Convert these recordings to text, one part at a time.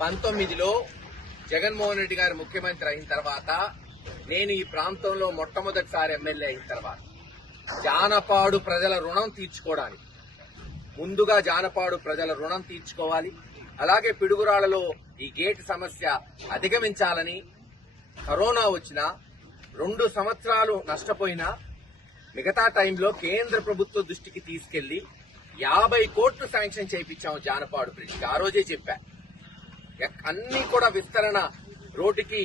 2019లో జగన్మోహన్ రెడ్డి గారు ముఖ్యమంత్రి అయిన తర్వాత నేను ఈ ప్రాంతంలో మొట్టమొదటిసారి ఎమ్మెల్యే అయిన తర్వాత జానపాడు ప్రజల రుణం తీర్చుకోవడానికి ముందుగా జానపాడు ప్రజల రుణం తీర్చుకోవాలి, అలాగే పిడుగురాళ్లలో ఈ గేట్ సమస్య అధిగమించాలని కరోనా వచ్చినా 2 సంవత్సరాలు నష్టపోయినా మిగతా టైంలో కేంద్ర ప్రభుత్వ దృష్టికి తీసుకెళ్లి 50 కోట్లు శాంక్షన్ చేయించాము జానపాడు బ్రిడ్జికి. ఆ రోజే చెప్పా, అన్ని కూడా విస్తరణ రోడ్డుకి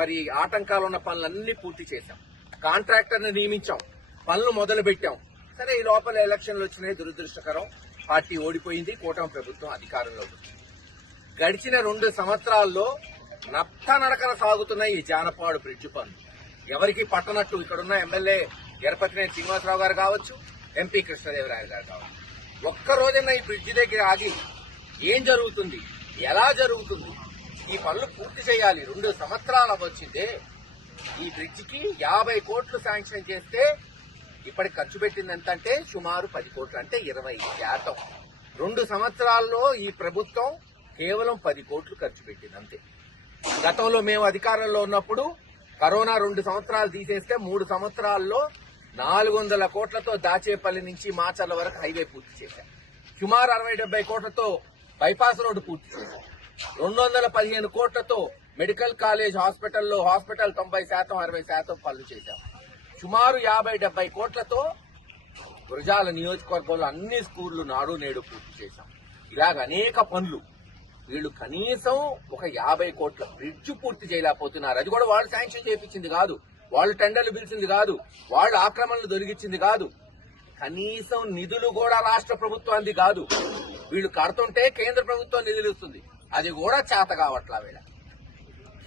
మరి ఆటంకాలు ఉన్న పనులన్నీ పూర్తి చేశాం, కాంట్రాక్టర్ని నియమించాం, పనులు మొదలు పెట్టాం. సరే, ఈ లోపల ఎలక్షన్లు వచ్చినాయి, దురదృష్టకరం, పార్టీ ఓడిపోయింది, కూటమి ప్రభుత్వం అధికారంలోకి వచ్చింది. గడిచిన 2 సంవత్సరాల్లో నత్తనడకన సాగుతున్న ఈ జానపాడు బ్రిడ్జి పనులు ఎవరికి పట్టనట్టు ఇక్కడున్న ఎమ్మెల్యే ఎరపతినేని శ్రీనివాసరావు గారు కావచ్చు, ఎంపీ కృష్ణదేవరాయలు గారు కావచ్చు, ఒక్క రోజైనా ఈ బ్రిడ్జి దగ్గర ఆగి ఏం జరుగుతుంది, ఎలా జరుగుతుంది, ఈ పనులు పూర్తి చేయాలి. 2 సంవత్సరాలు అవ్వచ్చిందే. ఈ బ్రిడ్జికి 50 కోట్లు శాంక్షన్ చేస్తే ఇప్పటికి ఖర్చు పెట్టింది ఎంతంటే సుమారు 10 కోట్లు, అంటే 20%. 2 సంవత్సరాల్లో ఈ ప్రభుత్వం కేవలం 10 కోట్లు ఖర్చు పెట్టింది అంతే. గతంలో మేము అధికారంలో ఉన్నప్పుడు కరోనా 2 సంవత్సరాలు తీసేస్తే 3 సంవత్సరాల్లో 400 కోట్లతో దాచేపల్లి నుంచి మాచర్ల వరకు హైవే పూర్తి చేశాం. సుమారు 60-70 కోట్లతో బైపాస్ రోడ్డు పూర్తి చేశాం. 215 కోట్లతో మెడికల్ కాలేజ్ హాస్పిటల్ 90% 60% పనులు చేశాం. సుమారు 50-70 కోట్లతో గురజాల నియోజకవర్గంలో అన్ని స్కూళ్లు నాడు నేడు పూర్తి చేశాం. ఇలాగ అనేక పనులు. వీళ్ళు కనీసం ఒక 50 కోట్ల బ్రిడ్జ్ పూర్తి చేయలేకపోతున్నారు. అది కూడా వాళ్ళు శాంక్షన్ చేయించింది కాదు, వాళ్ళు టెండర్లు పిలిచింది కాదు, వాళ్ళు ఆక్రమణలు దొరికించింది కాదు, కనీసం నిధులు కూడా రాష్ట్ర ప్రభుత్వానికి కాదు, వీళ్ళు కడుతుంటే కేంద్ర ప్రభుత్వం నిధులు ఇస్తుంది, అది కూడా చేత కావట్లా. వీళ్ళ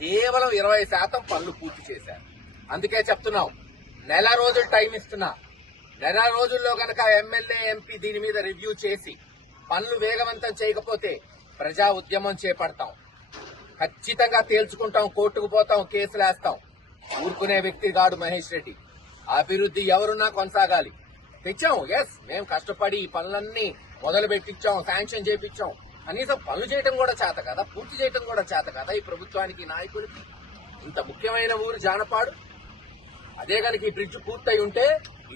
కేవలం 20% పనులు పూర్తి చేశారు. అందుకే చెప్తున్నాం, నెల రోజులు టైం ఇస్తున్నా. నెల రోజుల్లో గనక ఎమ్మెల్యే ఎంపీ దీని మీద రివ్యూ చేసి పనులు వేగవంతం చేయకపోతే ప్రజా ఉద్యమం చేపడతాం, ఖచ్చితంగా తేల్చుకుంటాం, కోర్టుకు పోతాం, కేసులు వేస్తాం. ఊరుకునే వ్యక్తి కాదు మహేష్ రెడ్డి. అభివృద్ధి ఎవరున్నా కొనసాగాలి. తెచ్చాం, ఎస్, మేము కష్టపడి ఈ పనులన్నీ మొదలు పెట్టించాం, శాంక్షన్ చేపించాం. కనీసం పనులు చేయడం కూడా చేత కదా, పూర్తి చేయడం కూడా చేత కదా ఈ ప్రభుత్వానికి, నాయకుడికి. ఇంత ముఖ్యమైన ఊరు జానపాడు. అదే కనుక ఈ బ్రిడ్జ్ పూర్తయి ఉంటే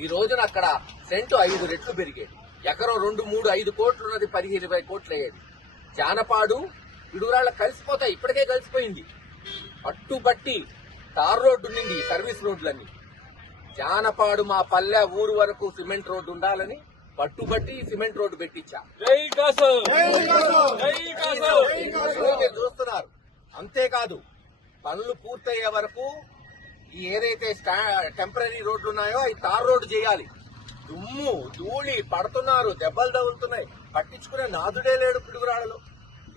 ఈ రోజున అక్కడ సెంటు 5 రెట్లు పెరిగేది. ఎకరం 2, 3, 5 కోట్లు ఉన్నది 10-20 కోట్లు అయ్యేది. జానపాడు పిడుగురాళ్ళ కలిసిపోతాయి, ఇప్పటికే కలిసిపోయింది. పట్టుబట్టి తార్ రోడ్డు నుండి సర్వీస్ రోడ్లన్నీ. జానపాడు మా పల్లె ఊరు వరకు సిమెంట్ రోడ్డు ఉండాలని పట్టుబట్టి సిమెంట్ రోడ్డు పెట్టించా. మీరు చూస్తున్నారు. అంతేకాదు, పనులు పూర్తయ్యే వరకు ఈ ఏదైతే టెంపరీ రోడ్లు ఉన్నాయో అవి తార్ రోడ్డు చేయాలి. దుమ్ము ధూళి పడుతున్నారు, దెబ్బలు తగులుతున్నాయి, పట్టించుకునే నాదుడే లేడు పిడుగురాళ్ళలో.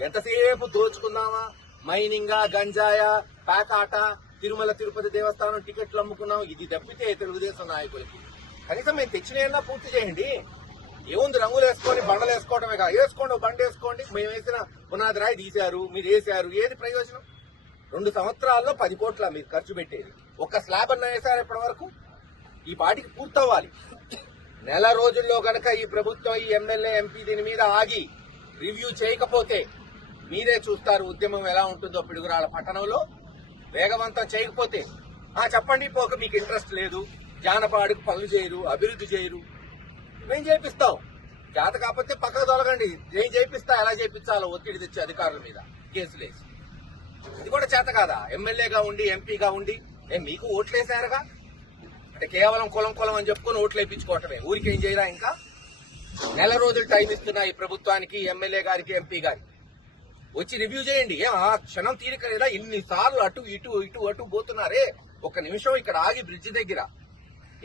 ఎంతసేపు దోచుకుందామా, మైనింగా, గంజాయా, పేకాట, తిరుమల తిరుపతి దేవస్థానం టికెట్లు అమ్ముకున్నాం, ఇది తప్పితే తెలుగుదేశం నాయకులకి. కనీసం మేము తెచ్చినైనా పూర్తి చేయండి. ఏముంది, రంగులు వేసుకొని బండలు వేసుకోవడమే కాదు, వేసుకోండి, బండి వేసుకోండి. మేము వేసిన పునాది రాయి తీశారు, మీరు వేశారు, ఏది ప్రయోజనం? 2 సంవత్సరాల్లో 10 కోట్ల మీరు ఖర్చు పెట్టేది. ఒక్క స్లాబ్ అన్న వేశారు ఇప్పటి వరకు? ఈ పాటికి పూర్తవ్వాలి. నెల రోజుల్లో గనక ఈ ప్రభుత్వం, ఈ ఎమ్మెల్యే ఎంపీ దీని మీద ఆగి రివ్యూ చేయకపోతే మీరే చూస్తారు ఉద్యమం ఎలా ఉంటుందో పిడుగురాళ్ల పట్టణంలో. వేగవంతం చేయకపోతే చెప్పండి, పోక మీకు ఇంట్రెస్ట్ లేదు, జానపాడుకు పనులు చేయరు, అభివృద్ధి చేయరు, మేము చేపిస్తాం. చేత కాకపోతే పక్కకు తొలగండి, ఏం చేపిస్తా, ఎలా చేపించాలో ఒత్తిడి తెచ్చి అధికారుల మీద కేసులేసి. ఇది కూడా చేత కాదా? ఎమ్మెల్యేగా ఉండి, ఎంపీగా ఉండి మీకు ఓట్లేసారుగా, అంటే కేవలం కులం అని చెప్పుకొని ఓట్లు వేయించుకోవటమే, ఊరికేం చేయరా? ఇంకా నెల రోజులు టైం ఇస్తున్నా ఈ ప్రభుత్వానికి, ఎమ్మెల్యే గారికి, ఎంపీ గారికి. వచ్చి రివ్యూ చేయండి. ఆ క్షణం తీరిక లేదా? ఇన్నిసార్లు అటు ఇటు ఇటు అటు పోతున్నారే, ఒక్క నిమిషం ఇక్కడ ఆగి బ్రిడ్జి దగ్గర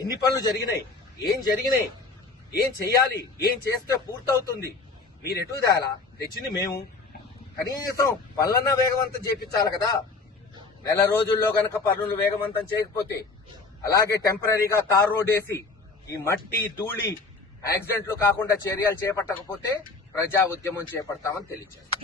ఎన్ని పనులు జరిగినాయి, ఏం జరిగినాయి, ఏం చెయ్యాలి, ఏం చేస్తే పూర్తవుతుంది, మీరు ఎటు తేలా? తెచ్చింది మేము. కనీసం పనులన్నా వేగవంతం చేయించాలి కదా. నెల రోజుల్లో గనక పనులు వేగవంతం చేయకపోతే, అలాగే టెంపరీగా తార్ రోడ్ వేసి ఈ మట్టి ధూళి యాక్సిడెంట్లు కాకుండా చర్యలు చేపట్టకపోతే ప్రజా ఉద్యమం చేపడతామని తెలియజేస్తాం.